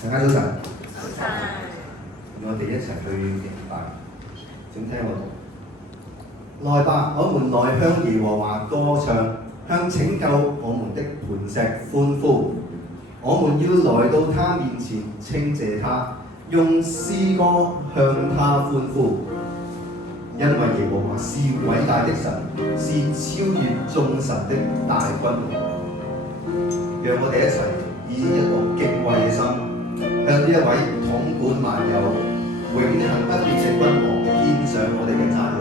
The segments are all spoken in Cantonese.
大家早晨，早晨，我哋一齊去敬拜。請聽我讀。來吧，我們來向耶和華歌唱，向拯救我們的磐石歡呼。我們要來到他面前稱謝他，用詩歌向他歡呼。因為耶和華是偉大的神，是超越眾神的大君王。讓我哋一齊以一個敬畏嘅心，向呢一位統管萬有、永恆不變嘅君王獻上我哋嘅讚美。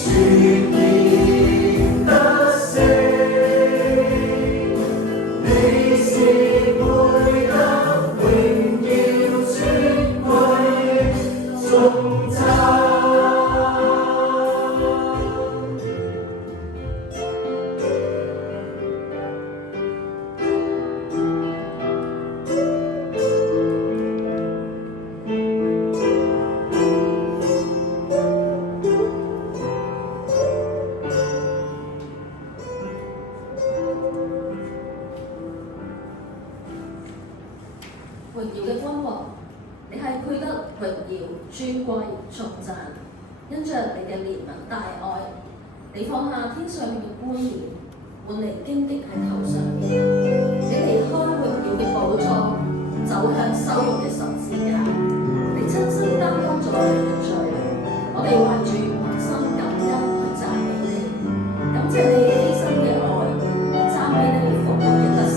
全然尊貴頌讚，因着你嘅憐憫大愛，你放下天上面嘅冠冕，換嚟荊棘喺頭上面。你離開榮耀嘅寶座，走向羞辱嘅十字架。你親身擔當咗我哋嘅罪，我哋懷住滿心感恩去讚美你，感謝你犧牲嘅愛，讚美你復活嘅得勝。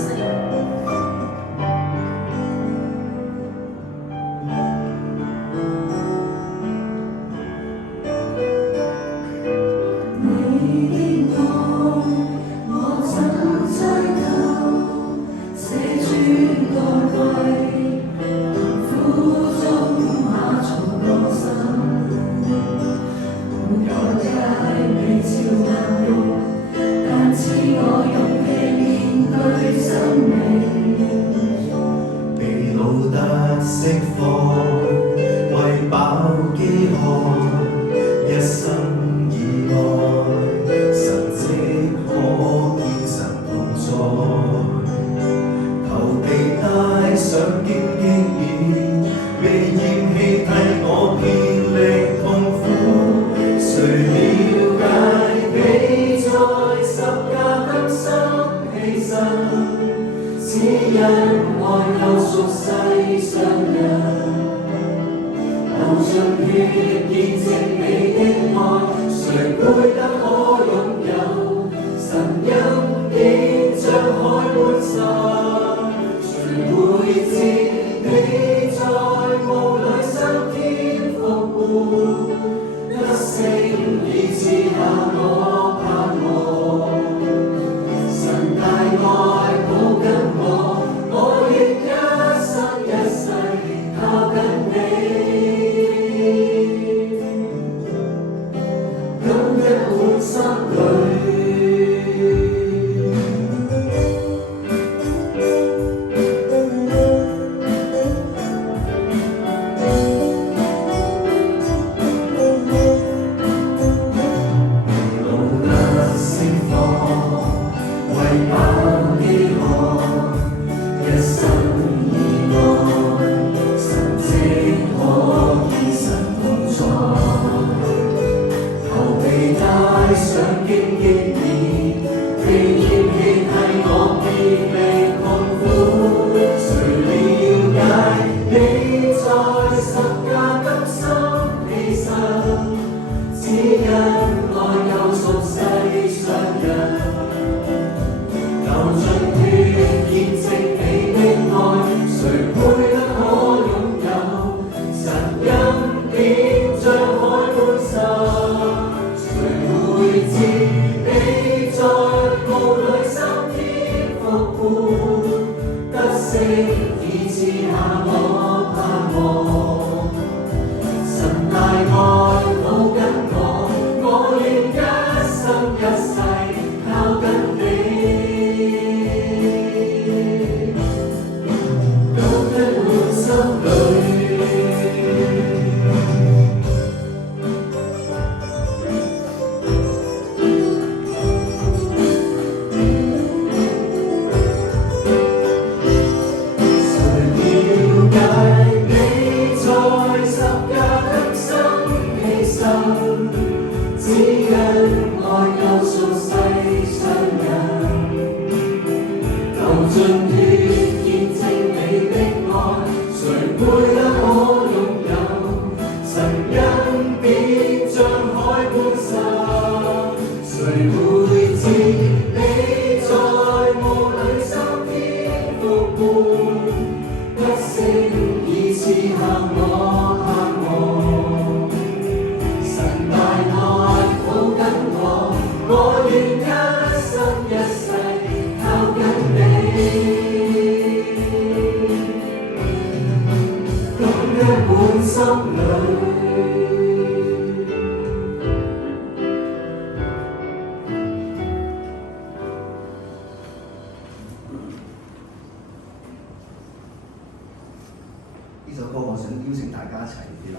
呢首歌我想邀請大家一齊嚟啦。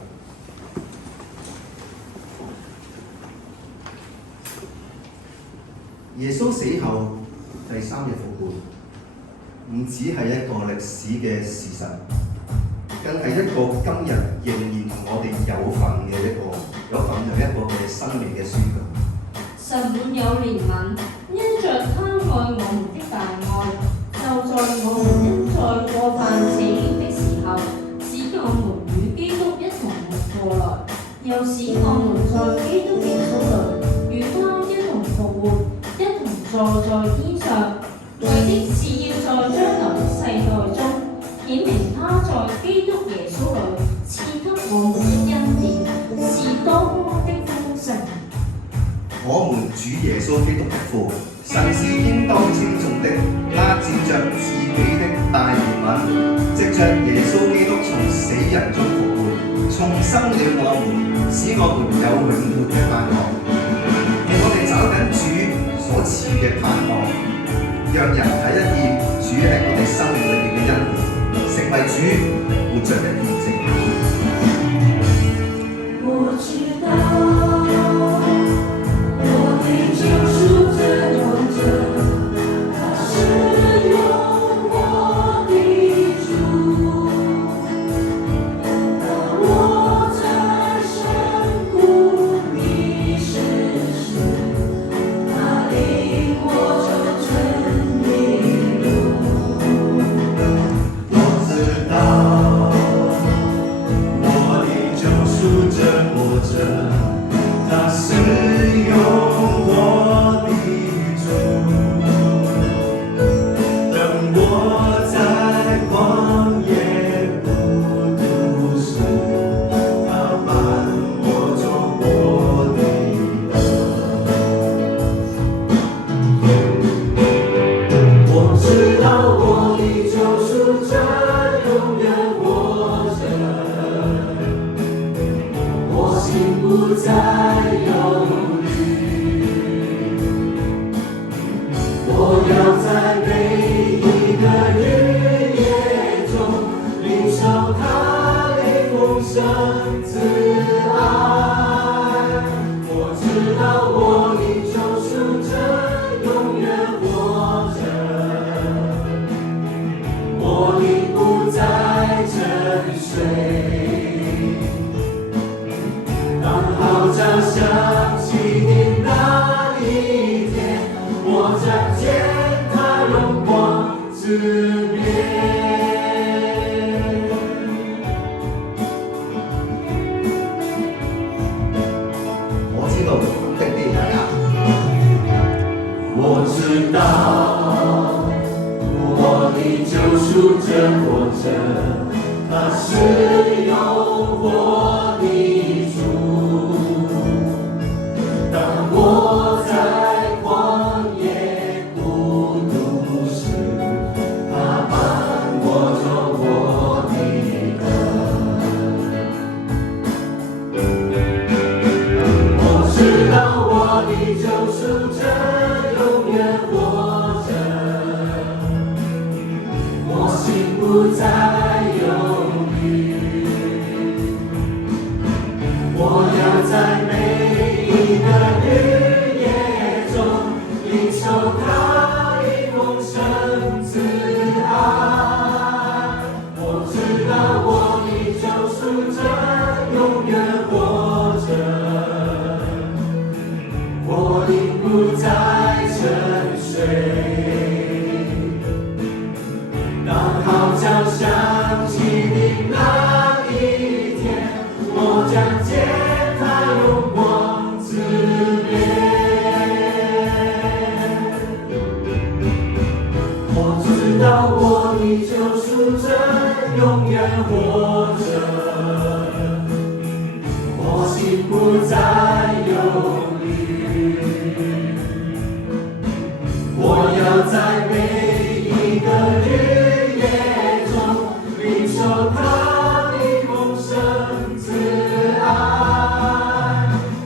耶穌死後第三日復活，唔只係一個歷史嘅事實，更係一個今日仍然同我哋有又使我們在基督耶穌裏與他一同復活，一同坐在天上，為的是要在將來的世代中顯明他在基督耶穌裏賜給我們的恩典是多麼的豐盛。我們主耶穌基督的父，神是應當稱頌的，他照着自己的大憐憫，藉着耶穌基督從死人中復活，重生了我們，使我們有永活嘅盼望。讓我哋找緊主所賜嘅盼望，讓人睇一見主喺我哋生命裏面嘅恩典，成為主活着嘅見證。我知道我的救贖真活着，他是用我的主。當我在深谷迷失時，他領我走真理路。我知道我的救贖真活着，他是用我的主。當我在曠野孤獨時，他伴我走我的路。我知道我的救贖真永遠活着，我心不再憂慮，我要在每一個日夜中領受他的豐盛慈愛。我知道我的救贖真永遠活着，我已不再沉睡，當號角響起的那一天，我將見他榮光之面。我知道的啲係啊，我知道我的救贖真活着，他是用我的主。當我在曠野孤獨時，他伴我走我的路。我知道我的救贖真永遠活着，我心不再憂慮，我要在每一個日夜中領受他的豐盛慈愛。我知道我的救贖真永遠活着，我已不再沉睡，當號角響起的那一天，我將見他榮光之面。我知道我的救贖真永遠活着，我心不再憂慮，我要在每一個日夜中領受他的豐盛慈愛。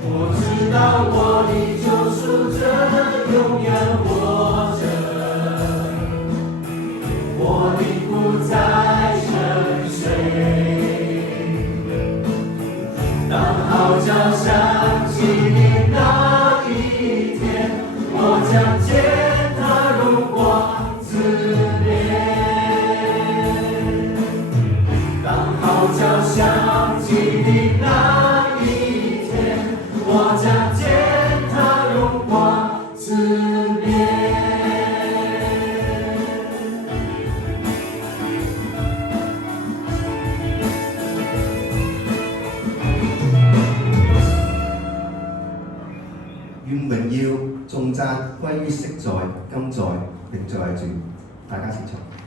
我知道我的救贖真永遠活着，我已不再沉睡，當號角響起的那一天，我將見他榮光之面。當號角響起的那一天，我將見他榮光之面。願榮耀頌讚歸於昔在、今在、永在嘅主。大家請坐。